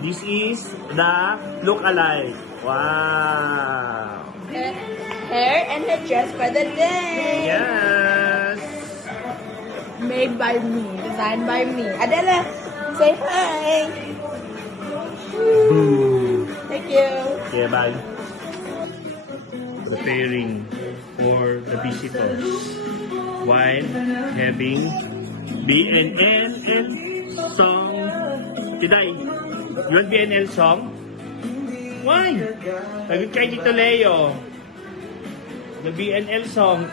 This is the look-alike. Wow! Hair and the dress for the day. Yes! Made by me, designed by me. Adela, say hi. Boom! Thank you. Okay, bye. Preparing for the visitors while having BNL and song. Tiday, you want BNL song? Why? Sagot kayo dito, Leo. The BNL song.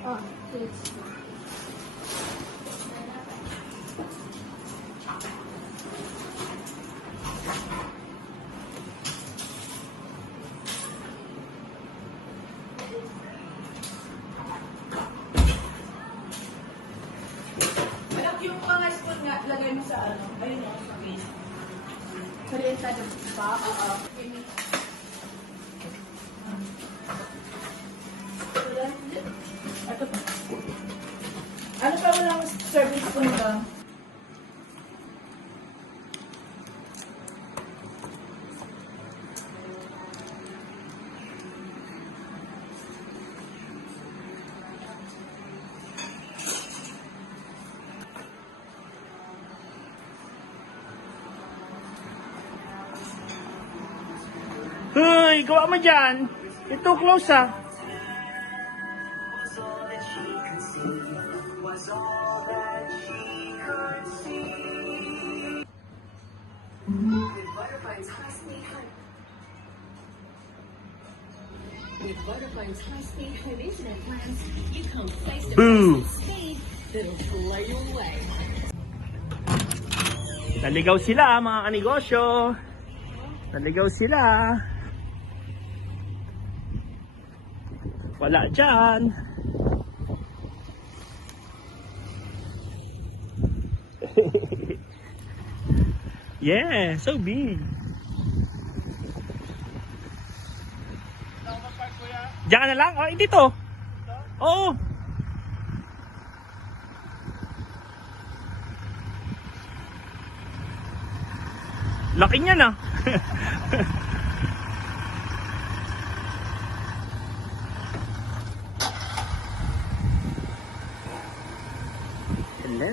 Oh, please. Anak, yung mga spoon nga, lagay mo sa ano. Ayun o, sa face. Karita na pa? Oo. Ito pa. Ano pa walang serving spoon ka? Hoy, gawa mo dyan. Ito, close ah. With Vodafone's high-speed home internet plans, you come face to Boo! face with speed that'll blow you away. Naligaw sila, mga kanegosyo. Naligaw sila. Wala dyan. Yeah, so big. Diyan ka na lang? Oh, dito. Oo. Laki niya na. Hello.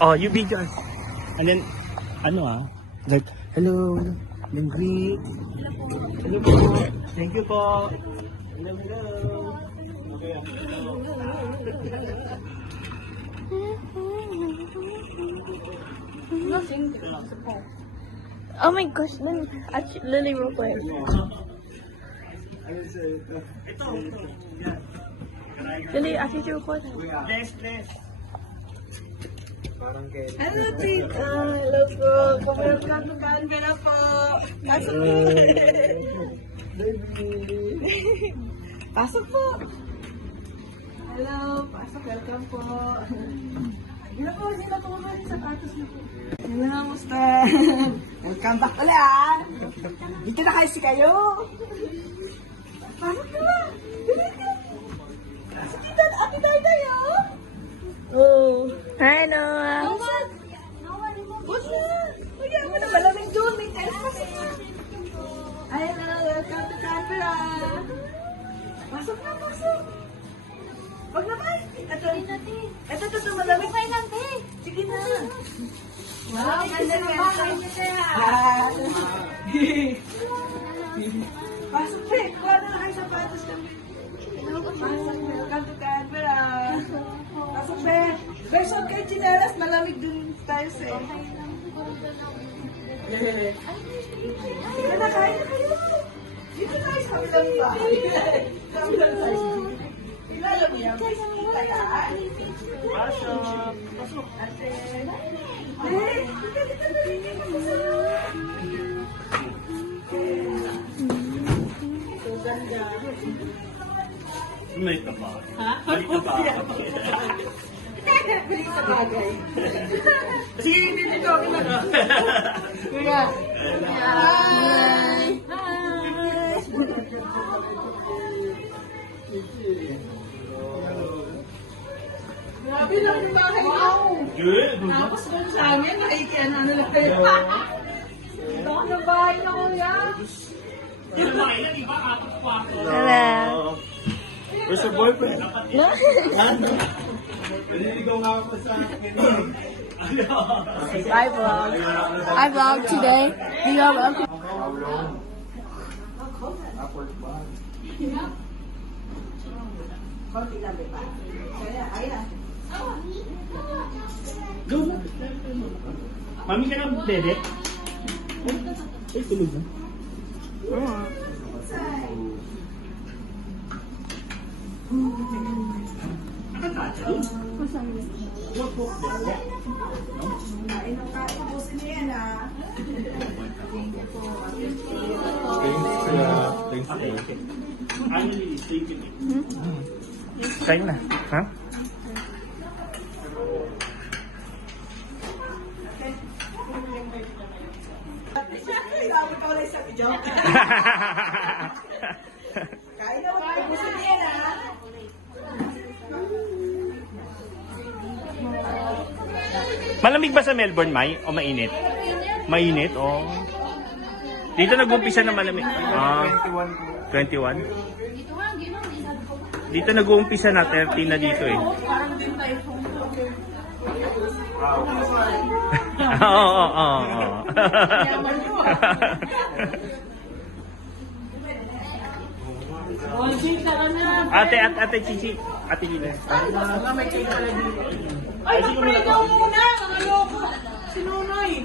Oh, you be guys. And then, like, hello, then greet. Hello po. Thank you po. Hello, hello. Okay, Oh my gosh, Lily will play. Lily, I think you will play. Bless, bless. Hello, Tita. Hello po. Welcome to Canberra po. Pasok po. Pasok po. Hello. Pasok. Welcome po. Hello po. Sila po mga sapatos na po. Hello, musta? Welcome back ulit. Dito na kayo si kayo. Pasok na. Si Tita, Ate Dayday, oh. Oh, hi Noah. What's that? Kaya mo na malamig doon. May tiles kasi. Ay, hello. Welcome to Canberra. Pasok na, pasok. Wag na ba? Ito, malamig. Sige na. Wow, ganda na. Pasok, Pe. Kuha na lang kayo sapatos kami. Pasok, welcome to Canberra. Pasok, Pe. Besok kayo chinelas, malamig dun tayo sa Sige na, kain na kayo. Dito tayo sa kabilang bahay. Kabilang tayo. Kilala mo yan, guys. Kita yan. Pasok. Pasok. Ate. Dito na rin yung kasama. So ganda. May taba. Ha? May taba. Balik sa bagay. Sige, dito ako na. Kuya. Hi! Grabe lang yung bahay niyo. Good. Tapos kung sa amin, naikian ano lang kayo. Ito ka ng bahay na kuya. Hello. Where's your boyfriend? No? Naliligaw nga ako sa akin. I vlog. I vlog today. Do you have a... Go. Mami ka na, dede? Ay, tulog na. Kain na, ha? Kain na ba? Ubusin niya na. Malamig ba sa Melbourne, Mai? O mainit? Mainit, oh. Dito nag-uumpisa na malamig. 21. Dito nag-uumpisa na, 30 na dito eh. Parang din typhoon. Oo. Bonjing, tara na. Ate Chichi. Ate Gina. Ay, mag-pray ka muna. Nakaloko. Si Nunoy.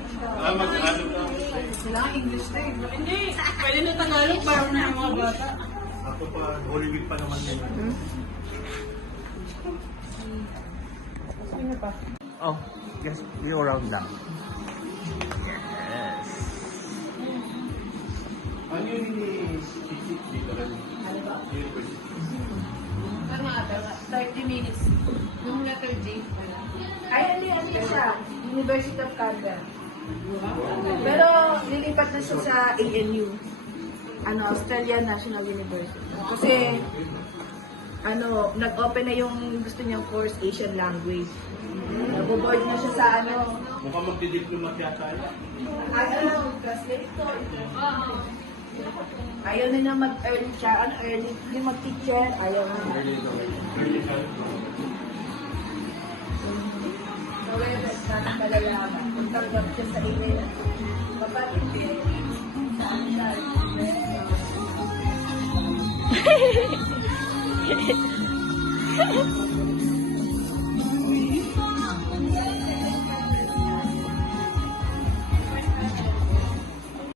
Sila ang English na eh. Hindi. Pwede na Tagalog para na yung mga bata. Ako pa, Holy Week pa naman yun. Sino pa? Oh, yes, you around now. Yes. Ano yun ni Chichi dito rin? Tama, 30 minutes. Yung letter J. Ay, ano siya? University of Canberra. Pero lilipat na siya sa ANU. Australian National University. Kasi, nag-open na yung gusto niyang course, Asian Language. Nag-board na siya sa Mukhang magdidiplomat yata yun. translate ko. Ayaw na mag-early siya. Early? Hindi mag-teacher. Ayaw na. So, ngayon, natin kalalaman. Kung tanggap siya sa email, kapatid din. Saan siya?